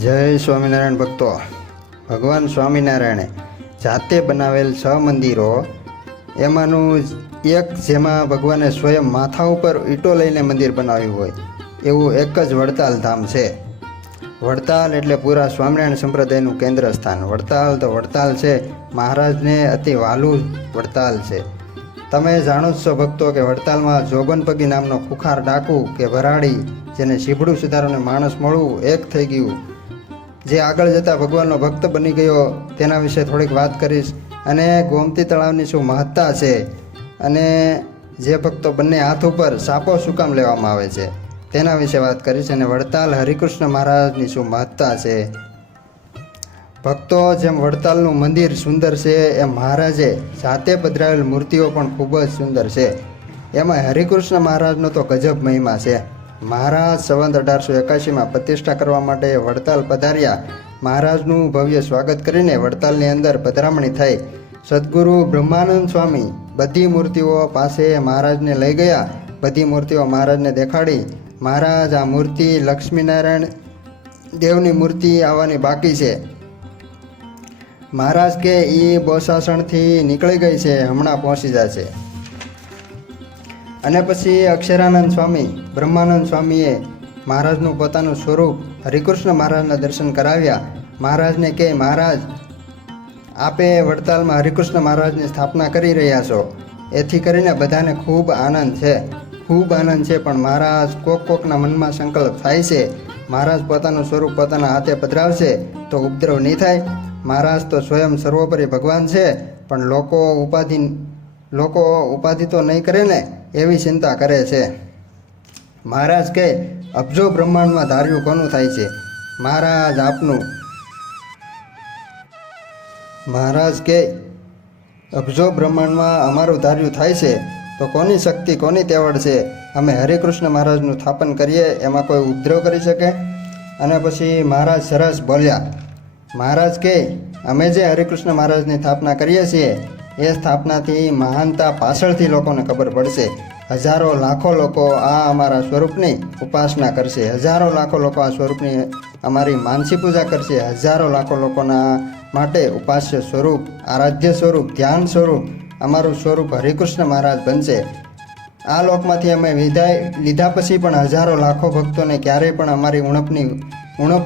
જય સ્વામિનારાયણ ભક્તો. ભગવાન સ્વામિનારાયણે જાતે બનાવેલ 6 મંદિરો, એમાંનું એક જેમાં ભગવાને સ્વયં માથા ઉપર ઈંટો લઈને મંદિર બનાવ્યું હોય એવું એક જ વડતાલ ધામ છે. વડતાલ એટલે પૂરા સ્વામિનારાયણ સંપ્રદાયનું કેન્દ્ર સ્થાન. વડતાલ તો વડતાલ છે, મહારાજને અતિ વહાલું વડતાલ છે. તમે જાણો જ છો ભક્તો કે વડતાલમાં જોબનપગી નામનો ખુખાર ડાકુ કે ભરાડી, જેને સીભડું સુધારોને માણસ મળવું એક થઈ ગયું, જે આગળ જતાં ભગવાનનો ભક્ત બની ગયો, તેના વિશે થોડીક વાત કરીશ. અને ગોમતી તળાવની શું મહત્તા છે, અને જે ભક્તો બંને હાથ ઉપર સાપો શું કામ લેવામાં આવે છે તેના વિશે વાત કરીશ. અને વડતાલ હરિકૃષ્ણ મહારાજની શું મહત્તા છે. ભક્તો, જેમ વડતાલનું મંદિર સુંદર છે એમ મહારાજે જાતે પધરાવેલ મૂર્તિઓ પણ ખૂબ જ સુંદર છે. એમાં હરિકૃષ્ણ મહારાજનો તો ગજબ મહિમા છે. મહારાજ સંવંત 1881માં પ્રતિષ્ઠા કરવા માટે વડતાલ પધાર્યા. મહારાજનું ભવ્ય સ્વાગત કરીને વડતાલની અંદર પધરામણી થઈ. સદગુરુ બ્રહ્માનંદ સ્વામી બધી મૂર્તિઓ પાસે મહારાજને લઈ ગયા. બધી મૂર્તિઓ મહારાજને દેખાડી. મહારાજ, આ મૂર્તિ લક્ષ્મીનારાયણ દેવની મૂર્તિ આવવાની બાકી છે. મહારાજ કે એ બોસાસણથી નીકળી ગઈ છે, હમણાં પહોંચી જશે. અને પછી અક્ષરાનંદ સ્વામી, બ્રહ્માનંદ સ્વામીએ મહારાજનું પોતાનું સ્વરૂપ હરિકૃષ્ણ મહારાજના દર્શન કરાવ્યા. મહારાજને કહે, મહારાજ, આપે વડતાલમાં હરિકૃષ્ણ મહારાજની સ્થાપના કરી રહ્યા છો, એથી કરીને બધાને ખૂબ આનંદ છે, ખૂબ આનંદ છે. પણ મહારાજ કોકના મનમાં સંકલ્પ થાય છે, મહારાજ પોતાનું સ્વરૂપ પોતાના હાથે પધરાવશે તો ઉપદ્રવ નહીં થાય. મહારાજ તો સ્વયં સર્વોપરી ભગવાન છે, પણ લોકો ઉપાધિ તો નહીં કરે ને, એવી ચિંતા કરે છે. મહારાજ કહે, અબજો બ્રહ્માંડમાં ધાર્યું કોનું થાય છે? મહારાજ આપનું. મહારાજ કહે, અબજો બ્રહ્માંડમાં અમારું ધાર્યું થાય છે તો કોની શક્તિ, કોની તેવડ છે? અમે હરિકૃષ્ણ મહારાજનું સ્થાપન કરીએ એમાં કોઈ ઉપદ્રવ કરી શકે? અને પછી મહારાજ સરસ બોલ્યા. મહારાજ કહે, અમે જે હરિકૃષ્ણ મહારાજની સ્થાપના કરીએ છીએ એ સ્થાપનાથી મહાનતા પાછળથી લોકોને ખબર પડશે. હજારો લાખો લોકો આ અમારા સ્વરૂપની ઉપાસના કરશે. હજારો લાખો લોકો આ સ્વરૂપની અમારી માનસી પૂજા કરશે. હજારો લાખો લોકોના માટે ઉપાસ્ય સ્વરૂપ, આરાધ્ય સ્વરૂપ, ધ્યાન સ્વરૂપ અમારું સ્વરૂપ હરિકૃષ્ણ મહારાજ બનશે. આ લોકમાંથી અમે વિદાય લીધા પછી પણ હજારો લાખો ભક્તોને ક્યારેય પણ અમારી ઉણપ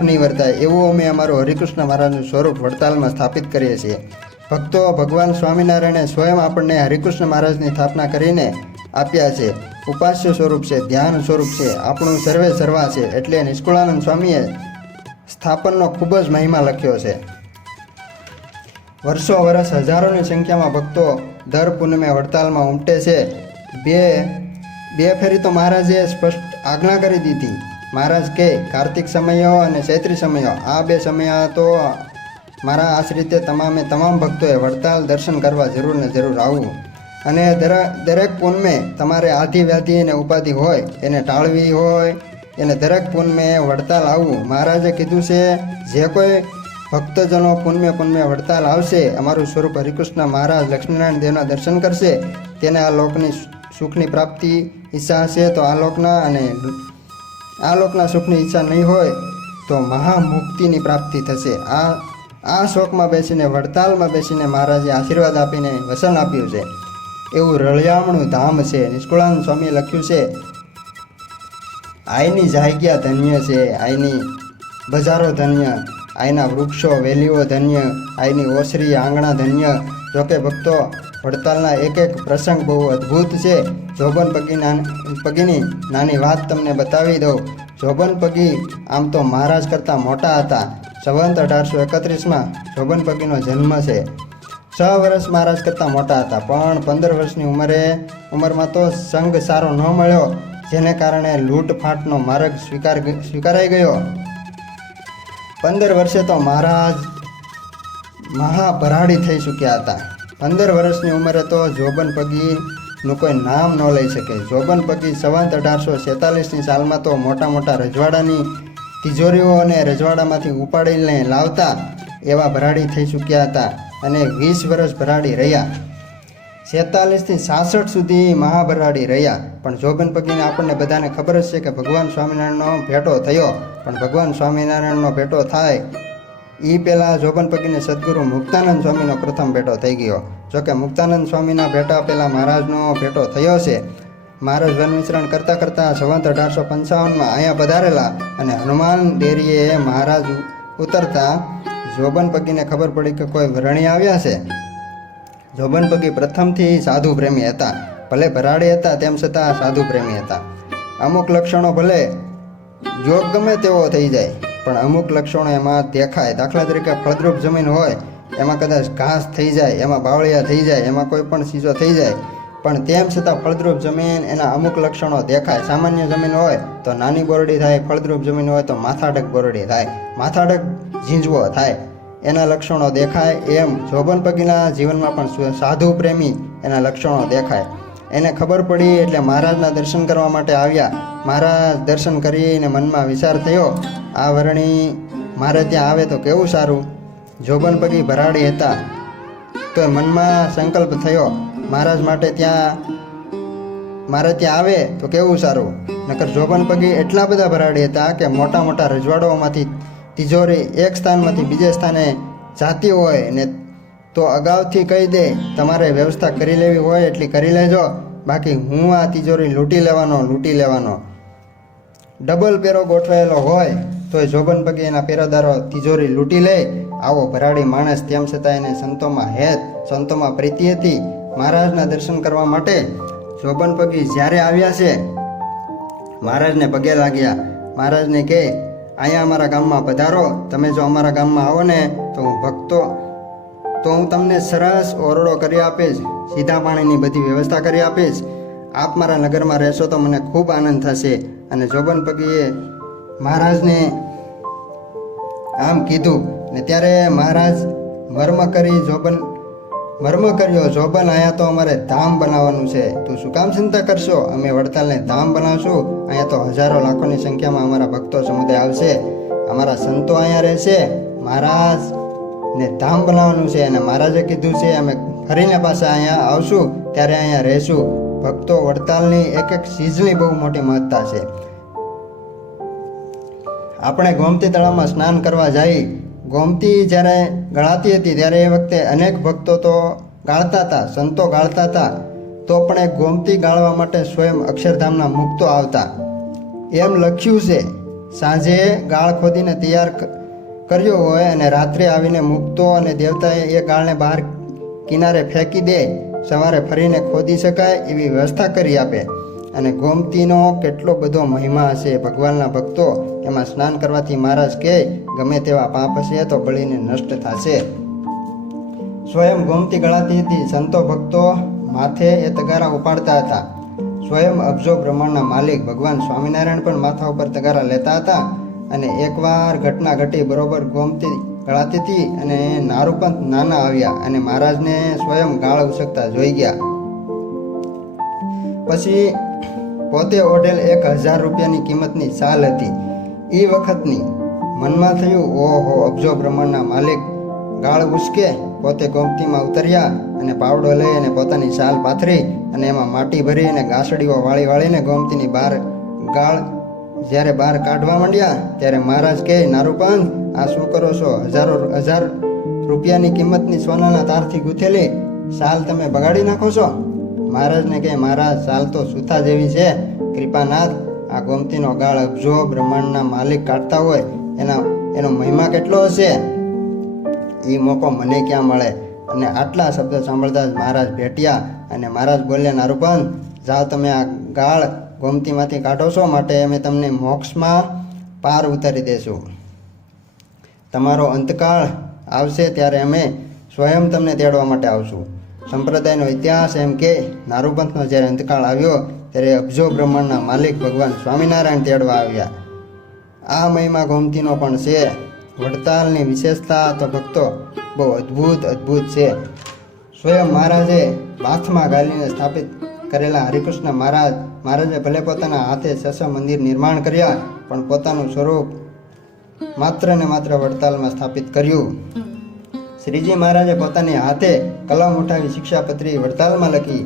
નહીં વર્તાય એવું અમે અમારું હરિકૃષ્ણ મહારાજનું સ્વરૂપ વડતાલમાં સ્થાપિત કરીએ છીએ. ભક્તો, ભગવાન સ્વામિનારાયણે સ્વયં આપણને હરિકૃષ્ણ મહારાજની સ્થાપના કરીને આપ્યા છે. ઉપાસ્ય સ્વરૂપ છે, ધ્યાન સ્વરૂપ છે, આપણું સર્વે સર્વા છે. એટલે નિષ્કુળાનંદ સ્વામીએ સ્થાપનનો ખૂબ જ મહિમા લખ્યો છે. વર્ષો વર્ષ હજારોની સંખ્યામાં ભક્તો દર પૂનમે વડતાલમાં ઉમટે છે. બે ફેરી તો મહારાજે સ્પષ્ટ આજ્ઞા કરી દીધી. મહારાજ કહે, કાર્તિક સમયો અને ચૈત્રી સમયો, આ 2 સમયા તો મારા આશ્રિતે તમામ ભક્તોએ વડતાલ દર્શન કરવા જરૂર ને જરૂર આવવું. અને દરેક પૂનમે તમારે આધિ વ્યાધિ અને ઉપાધિ હોય એને ટાળવી હોય, એને દરેક પૂનમે વડતાલ આવવું. મહારાજે કીધું છે, જે કોઈ ભક્તજનો પૂનમે વડતાલ આવશે, અમારું સ્વરૂપ હરિકૃષ્ણ મહારાજ લક્ષ્મીનારાયણ દેવના દર્શન કરશે, તેને આ લોકની સુખની પ્રાપ્તિ ઈચ્છા હશે તો આ લોકના સુખની ઈચ્છા નહીં હોય તો મહામુક્તિની પ્રાપ્તિ થશે. આ શોકમાં બેસીને, વડતાલમાં બેસીને મહારાજે આશીર્વાદ આપીને વસન આપ્યું છે. એવું રળિયામણું ધામ છે. નિષ્કુળાનંદ સ્વામીએ લખ્યું છે, આઈની જાગ્યા ધન્ય છે, આઈની બજારો ધન્ય, આઈના વૃક્ષો વેલીઓ ધન્ય, આઈની ઓસરી આંગણા ધન્ય. જોકે ભક્તો, વડતાલના એક પ્રસંગ બહુ અદ્ભુત છે. જોબન પગીની નાની વાત તમને બતાવી દઉં. જોબન પગી આમ તો મહારાજ કરતાં મોટા હતા. સંવંત 1831માં જોબન પગીનો જન્મ છે. 6 વર્ષ મહારાજ કરતાં મોટા હતા, પણ 15 વર્ષની ઉંમરમાં તો સંગ સારો ન મળ્યો, જેને કારણે લૂંટફાટનો માર્ગ સ્વીકારાઈ ગયો. 15 વર્ષે તો મહારાજ મહાભરાડી થઈ ચૂક્યા હતા. 15 વર્ષની ઉંમરે તો જોબન પગીનું કોઈ નામ ન લઈ શકે. જોબન પગી સંવંત 1846ની સાલમાં તો મોટા રજવાડાની તિજોરીઓ અને રજવાડામાંથી ઉપાડીને લાવતા એવા ભરાડી થઈ ચૂક્યા હતા, અને 20 વર્ષ ભરાડી રહ્યા. 46થી 66 સુધી મહાભરાડી રહ્યા. પણ જોબન પગીને આપણને બધાને ખબર જ છે કે ભગવાન સ્વામિનારાયણનો ભેટો થયો. પણ ભગવાન સ્વામિનારાયણનો ભેટો થાય એ પહેલાં જોબન પગીને સદગુરુ મુક્તાનંદ સ્વામીનો પ્રથમ ભેટો થઈ ગયો. જોકે મુક્તાનંદ સ્વામીના ભેટા પહેલાં મહારાજનો ભેટો થયો છે. મહારાજ વન વિચરણ કરતાં કરતાં સંવત 1855માં અહીંયા પધારેલા અને હનુમાન ડેરીએ મહારાજ ઉતરતા જોબન પગીને ખબર પડી કે કોઈ વરણી આવ્યા છે. જોબન પગી પ્રથમથી સાધુ પ્રેમી હતા. ભલે ભરાડી હતા તેમ છતાં સાધુ પ્રેમી હતા. અમુક લક્ષણો ભલે જોગ ગમે તેવો થઈ જાય પણ અમુક લક્ષણો એમાં દેખાય. દાખલા તરીકે ફળદ્રુપ જમીન હોય એમાં કદાચ ઘાસ થઈ જાય, એમાં બાવળિયા થઈ જાય, એમાં કોઈ પણ ચીજો થઈ જાય પણ તેમ છતાં ફળદ્રુપ જમીન એના અમુક લક્ષણો દેખાય. સામાન્ય જમીન હોય તો નાની બોરડી થાય, ફળદ્રુપ જમીન હોય તો માથાડક બોરડી થાય, માથાડક ઝીંઝવો થાય, એના લક્ષણો દેખાય. એમ જોબન પગીના જીવનમાં પણ સાધુ પ્રેમી એના લક્ષણો દેખાય. એને ખબર પડી એટલે મહારાજના દર્શન કરવા માટે આવ્યા. મહારાજ દર્શન કરીને મનમાં વિચાર થયો, આ વરણી મારે ત્યાં આવે તો કેવું સારું. જોબન પગી ભરાડી હતા તો મનમાં સંકલ્પ થયો મહારાજ માટે મારે ત્યાં આવે તો કેવું સારું. નકર જોબન પગી એટલા બધા ભરાડી હતા કે મોટા મોટા રજવાડાઓમાંથી તિજોરી એક સ્થાનમાંથી બીજે સ્થાને જાતી હોય ને તો અગાઉથી કહી દે તમારે વ્યવસ્થા કરી લેવી હોય એટલી કરી લેજો, બાકી હું આ તિજોરી લૂંટી લેવાનો. ડબલ પેરો ગોઠવાયેલો હોય તોય જોબન પગી એના પેરાદારો તિજોરી લૂંટી લે. આવો ભરાડી માણસ, તેમ છતાં એને સંતોમાં પ્રીતિ હતી. મહારાજના દર્શન કરવા માટે જોબન પગી જ્યારે આવ્યા છે મહારાજને પગે લાગ્યા. મહારાજને કહે અહીંયા અમારા ગામમાં પધારો, તમે જો અમારા ગામમાં આવો ને તો હું તમને સરસ ઓરડો કરી આપીશ, સીધા પાણીની બધી વ્યવસ્થા કરી આપીશ. આપ મારા નગરમાં રહેશો તો મને ખૂબ આનંદ થશે. અને જોબન પગીએ મહારાજને આમ કીધું ને ત્યારે મહારાજ મર્મ કર્યો, જોબન અહીંયા તો અમારે ધામ બનાવવાનું છે, તું શું કામ ચિંતા કરશો, અમે વડતાલને ધામ બનાવશું. અહીંયા તો હજારો લાખોની સંખ્યામાં અમારા ભક્તો સમુદાય આવશે, અમારા સંતો અહીંયા રહેશે, મહારાજને ધામ બનાવવાનું છે. અને મહારાજે કીધું છે અમે ફરીને પાછા અહીંયા આવશું ત્યારે અહીંયા રહેશું. ભક્તો વડતાલની એક ચીજની બહુ મોટી મહત્તા છે. આપણે ગોમતી તળાવમાં સ્નાન કરવા જઈ, ગોમતી જ્યારે ગળાતી હતી ત્યારે એ વખતે અનેક ભક્તો તો ગાળતા હતા, સંતો ગાળતા હતા, તો પણ એ ગોમતી ગાળવા માટે સ્વયં અક્ષરધામના મુક્તો આવતા. એમ લખ્યું છે સાંજે ગાળ ખોદીને તૈયાર કર્યો હોય અને રાત્રે આવીને મુક્તો અને દેવતાએ એ ગાળને બહાર કિનારે ફેંકી દે, સવારે ફરીને ખોદી શકાય એવી વ્યવસ્થા કરી આપે. અને ગોમતીનો કેટલો બધો મહિમા હશે. ભગવાનના ભક્તો એમાં સ્નાન કરવાથી મહારાજ કહે ગમે તેવા પાપ હશે તો બળીને નષ્ટ થશે. સ્વયં ગોમતી ગળાતી હતી. સંતો ભક્તો માથે એ તગારા ઉપાડતા હતા. સ્વયં અબજો બ્રહ્માંડના માલિક ભગવાન સ્વામિનારાયણ પણ માથા ઉપર તગારા લેતા હતા. અને એકવાર ઘટના ઘટી, બરોબર ગોમતી ગળાતી હતી અને નારૂપંત નાના આવ્યા અને મહારાજને સ્વયં ગાળ ઉછકતા જોઈ ગયા. પછી પોતે ઓઢેલ 1000 રૂપિયાની કિંમતની શાલ હતી એ વખતની. મનમાં થયું ઓહો, અબજો બ્રહ્માંડના માલિક ગાળ ઉછકે. પોતે ગોમતીમાં ઉતર્યા અને પાવડો લઈ અને પોતાની શાલ પાથરી અને એમાં માટી ભરી અને ગાસડીઓ વાળીને ગોમતીની ગાળ જ્યારે બહાર કાઢવા માંડ્યા ત્યારે મહારાજ કહે નારૂપંત આ શું કરો છો? 1000 રૂપિયાની કિંમતની સોનાના તારથી ગૂંથેલી શાલ તમે બગાડી નાખો છો? મહારાજને કહે મહારાજ શાલ તો સુથા જેવી છે, કૃપાનાથ આ ગોમતીનો ગાળ અબજો બ્રહ્માંડના માલિક કાઢતા હોય એનો મહિમા કેટલો હશે, એ મોકો મને ક્યાં મળે. અને આટલા શબ્દ સાંભળતા જ મહારાજ ભેટ્યા અને મહારાજ બોલ્યા નારૂપંત જાઓ, તમે આ ગાળ ગોમતીમાંથી કાઢો છો માટે અમે તમને મોક્ષમાં પાર ઉતારી દેશું. તમારો અંતકાળ આવશે ત્યારે અમે સ્વયં તમને તેડવા માટે આવશું. સંપ્રદાયનો ઇતિહાસ એમ કે નારૂપંથનો જ્યારે અંતકાળ આવ્યો ત્યારે અબજો બ્રહ્માંડના માલિક ભગવાન સ્વામિનારાયણ તેડવા આવ્યા. આ મહિમા ગોમતીનો પણ છે. વડતાલની વિશેષતા તો ભક્તો બહુ અદ્ભુત છે. સ્વયં મહારાજે બાથમાં ગાલીને સ્થાપિત કરેલા હરિકૃષ્ણ મહારાજે ભલે પોતાના હાથે 6 મંદિર નિર્માણ કર્યા પણ પોતાનું સ્વરૂપ માત્ર ને માત્ર વડતાલમાં સ્થાપિત કર્યું. શ્રીજી મહારાજે પોતાની હાથે કલમ ઉઠાવી શિક્ષાપત્રી વડતાલમાં લખી.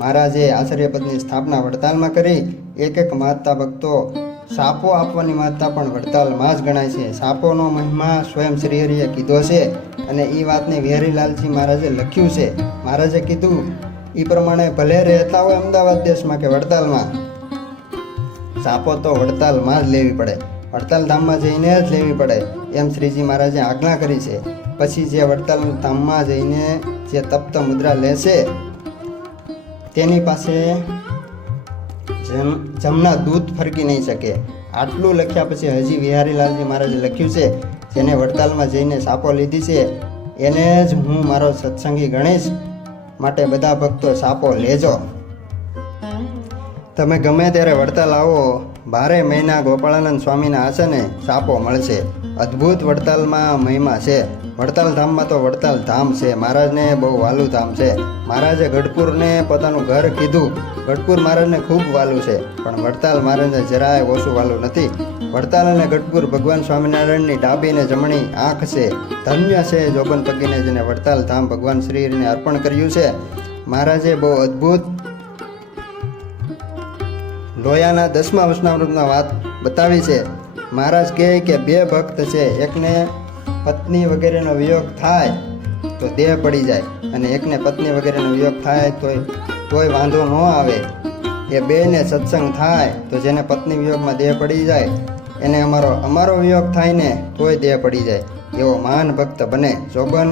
મહારાજે આચાર્યપદની સ્થાપના વડતાલમાં કરી. એક મહાત્તા ભક્તો સાપો આપવાની મહત્તા પણ વડતાલમાં જ ગણાય છે. સાપોનો મહિમા સ્વયં શ્રીહરિએ કીધો છે અને એ વાતને વિહારીલાલજી મહારાજે લખ્યું છે. મહારાજે કીધું એ પ્રમાણે ભલે રહેતા હોય અમદાવાદ દેશમાં કે વડતાલમાં, સાપો તો વડતાલમાં જ લેવી પડે, વડતાલ ધામમાં જઈને જ લેવી પડે એમ શ્રીજી મહારાજે આજ્ઞા કરી છે. પછી જે વડતાલ ધામમાં જઈને જે તપ્ત મુદ્રા લેશે તેની પાસે જમના દૂત ફરકી નહીં શકે. આટલું લખ્યા પછી હજી વિહારીલાલજી મહારાજે લખ્યું છે, જેને વડતાલમાં જઈને સાપો લીધી છે એને જ હું મારો સત્સંગી ગણીશ, માટે બધા ભક્તો સાપો લેજો. તમે ગમે ત્યારે વડતાલ આવો, 12 મહિના ગોપાળાનંદ સ્વામીના આસને સાપો મળશે. અદ્ભુત વડતાલમાં મહિમા છે. વડતાલ ધામમાં તો વડતાલ ધામ છે, મહારાજને બહુ વાલું ધામ છે. મહારાજે ગઢપુરને પોતાનું ઘર કીધું. ગઢપુર મહારાજને ખૂબ વાલું છે, પણ વડતાલ મહારાજને જરાય ઓછું વાલું નથી. વડતાલ અને ગઢપુર ભગવાન સ્વામિનારાયણની ડાબી ને જમણી આંખ છે. ધન્ય છે જોબન પગીને જેને વડતાલ ધામ ભગવાન શ્રીને અર્પણ કર્યું છે. મહારાજે બહુ અદ્ભુત લોયાના 10મા વચનામૃતમાં વાત બતાવી છે. મહારાજ કહે કે 2 ભક્ત છે, એકને પત્ની વગેરેનો વિયોગ થાય તો દેહ પડી જાય અને એકને પત્ની વગેરેનો વિયોગ થાય તોય વાંધો ન આવે. એ બેને સત્સંગ થાય તો જેને પત્ની વિયોગમાં દેહ પડી જાય એને અમારો વિયોગ થાય ને તોય દેહ પડી જાય એવો મહાન ભક્ત બને. જોબન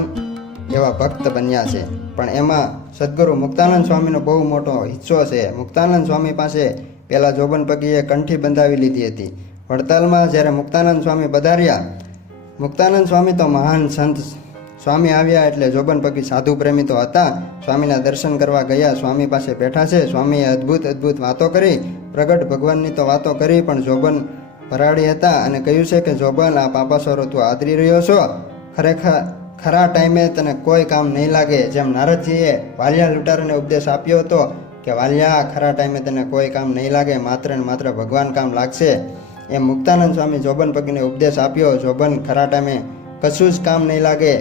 એવા ભક્ત બન્યા છે, પણ એમાં સદગુરુ મુક્તાનંદ સ્વામીનો બહુ મોટો હિસ્સો છે. મુક્તાનંદ સ્વામી પાસે પહેલાં જોબન પગીએ કંઠી બંધાવી લીધી હતી. વડતાલમાં જ્યારે મુક્તાનંદ સ્વામી પધાર્યા, મુક્તાનંદ સ્વામી તો મહાન સંત સ્વામી આવ્યા એટલે જોબન પગી સાધુ પ્રેમી તો હતા. સ્વામીના દર્શન કરવા ગયા, સ્વામી પાસે બેઠા છે. સ્વામીએ અદ્ભુત વાતો કરી, પ્રગટ ભગવાનની તો વાતો કરી, પણ જોબન ભરાડી હતા અને કહ્યું છે કે જોબન, આ પાપાસોરો તું આદરી રહ્યો છો, ખરા ટાઈમે તને કોઈ કામ નહીં લાગે. જેમ નારદજીએ વાલિયા લૂંટારાને ઉપદેશ આપ્યો હતો કે વાલિયા, ખરા ટાઈમે તને કોઈ કામ નહીં લાગે, માત્ર ને માત્ર ભગવાન કામ લાગશે, એમ મુક્તાનંદ સ્વામી જોબન પગીને ઉપદેશ આપ્યો. જોબન, ખરા ટાઈમે કશું જ કામ નહીં લાગે,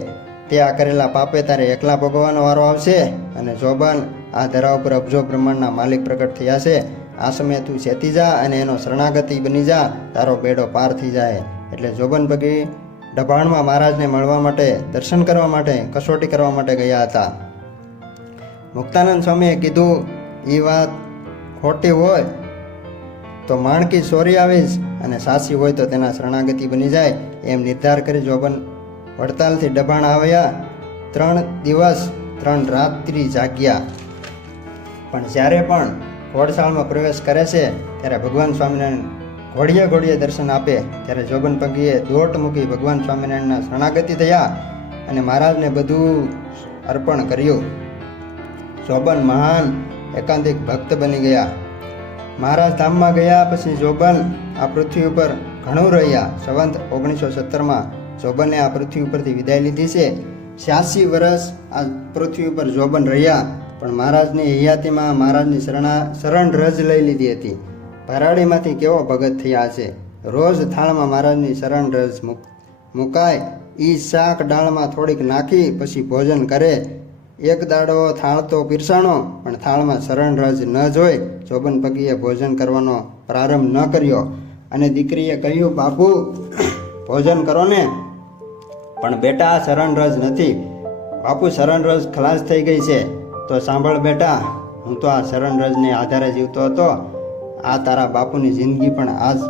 તે આ કરેલા પાપે તારે એકલા ભોગવવાનો વારો આવશે. અને જોબન, આ ધરા ઉપર અબજો બ્રહ્માંડના માલિક પ્રગટ થયા છે, આ સમયે તું ચેતી જા અને એનો શરણાગતિ બની જા, તારો બેડો પાર થઈ જાય. એટલે જોબન પગી ડભાણમાં મહારાજને મળવા માટે, દર્શન કરવા માટે, કસોટી કરવા માટે ગયા હતા. મુક્તાનંદ સ્વામીએ કીધું એ વાત ખોટી હોય તો માણકી સોરી આવીશ અને સાચી હોય તો તેના શરણાગતિ બની જાય, એમ નિર્ધાર કરી જોબન વડતાલથી ડભાણ આવ્યા. 3 દિવસ 3 રાત્રિ જાગ્યા. પણ જ્યારે પણ ઘોડશાળમાં પ્રવેશ કરે છે ત્યારે ભગવાન સ્વામિનારાયણ ઘોડીએ દર્શન આપે. ત્યારે જોબન પગીએ દોટ મૂકી ભગવાન સ્વામિનારાયણના શરણાગતિ થયા અને મહારાજને બધું અર્પણ કર્યું. જોબન મહાન એકાંતિક ભક્ત બની ગયા. મહારાજ ધામમાં ગયા પછી જોબન આ પૃથ્વી ઉપર ઘણું રહ્યા. સંવંત 1917માં જોબને આ પૃથ્વી ઉપરથી વિદાય લીધી છે. 86 વર્ષ આ પૃથ્વી ઉપર જોબન રહ્યા, પણ મહારાજની હયાતીમાં મહારાજની શરણ રજ લઈ લીધી હતી. ભરાડીમાંથી કેવો ભગત થયા છે. રોજ થાળમાં મહારાજની શરણ રજ મુકાય. એ શાક દાળમાં થોડીક નાખી પછી ભોજન કરે. એક દાડો થાળ તો પીરસાણો, પણ થાળમાં શરણ રજ ન જોઈ જોબન પગીએ ભોજન કરવાનો પ્રારંભ ન કર્યો. અને દીકરીએ કહ્યું, બાપુ ભોજન કરો ને, પણ બેટા આ શરણ રજ નથી. બાપુ, શરણ રજ ખલાસ થઈ ગઈ છે. તો સાંભળ બેટા, હું તો આ શરણ રજને આધારે જીવતો હતો, આ તારા બાપુની જિંદગી પણ આજ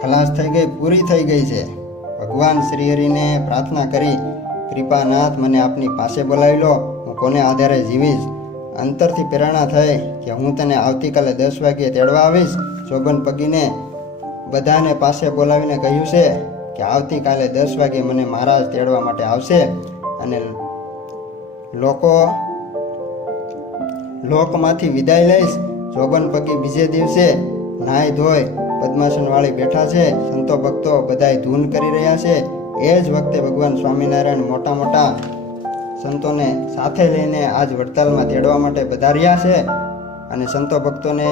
ખલાસ થઈ ગઈ, પૂરી થઈ ગઈ છે. ભગવાન શ્રીહરિને પ્રાર્થના કરી, કૃપાનાથ મને આપની પાસે બોલાવી લો, હું કોને આધારે જીવીશ. અંતરથી પ્રેરણા થઈ કે હું તને આવતીકાલે 10 વાગ્યે તેડવા આવીશ. જોબન પગીને બધાને પાસે બોલાવીને કહ્યું છે કે આવતીકાલે 10 વાગ્યે મને મહારાજ તેડવા માટે આવશે અને લોકમાંથી વિદાય લઈશ. જોબન પગી બીજે દિવસે નાહી ધોઈ પદ્માસન વાળી બેઠા છે. સંતો ભક્તો બધાય ધૂન કરી રહ્યા છે. એ જ વખતે ભગવાન સ્વામિનારાયણ મોટા સંતોને સાથે લઈને આજ વડતાલમાં તેડવા માટે પધાર્યા છે અને સંતો ભક્તોને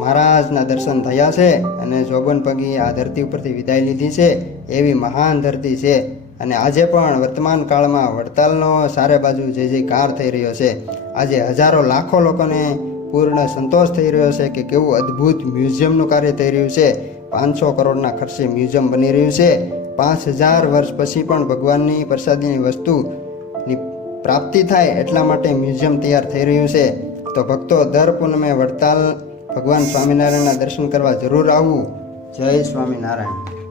મહારાજના દર્શન થયા છે અને જોબન પગી આ ધરતી ઉપરથી વિદાય લીધી છે. એવી મહાન ધરતી છે અને આજે પણ વર્તમાન કાળમાં વડતાલનો સારે બાજુ જે કાર થઈ રહ્યો છે. આજે હજારો લાખો લોકોને પૂર્ણ સંતોષ થઈ રહ્યો છે કે કેવું અદ્ભુત મ્યુઝિયમનું કાર્ય થઈ રહ્યું છે. 500 કરોડના ખર્ચે મ્યુઝિયમ બની રહ્યું છે. 5000 વર્ષ પછી પણ ભગવાનની પ્રસાદીની વસ્તુની પ્રાપ્તિ થાય એટલા માટે મ્યુઝિયમ તૈયાર થઈ રહ્યું છે. તો ભક્તો દર પૂનમે વડતાલ ભગવાન સ્વામિનારાયણના દર્શન કરવા જરૂર આવવું. જય સ્વામિનારાયણ.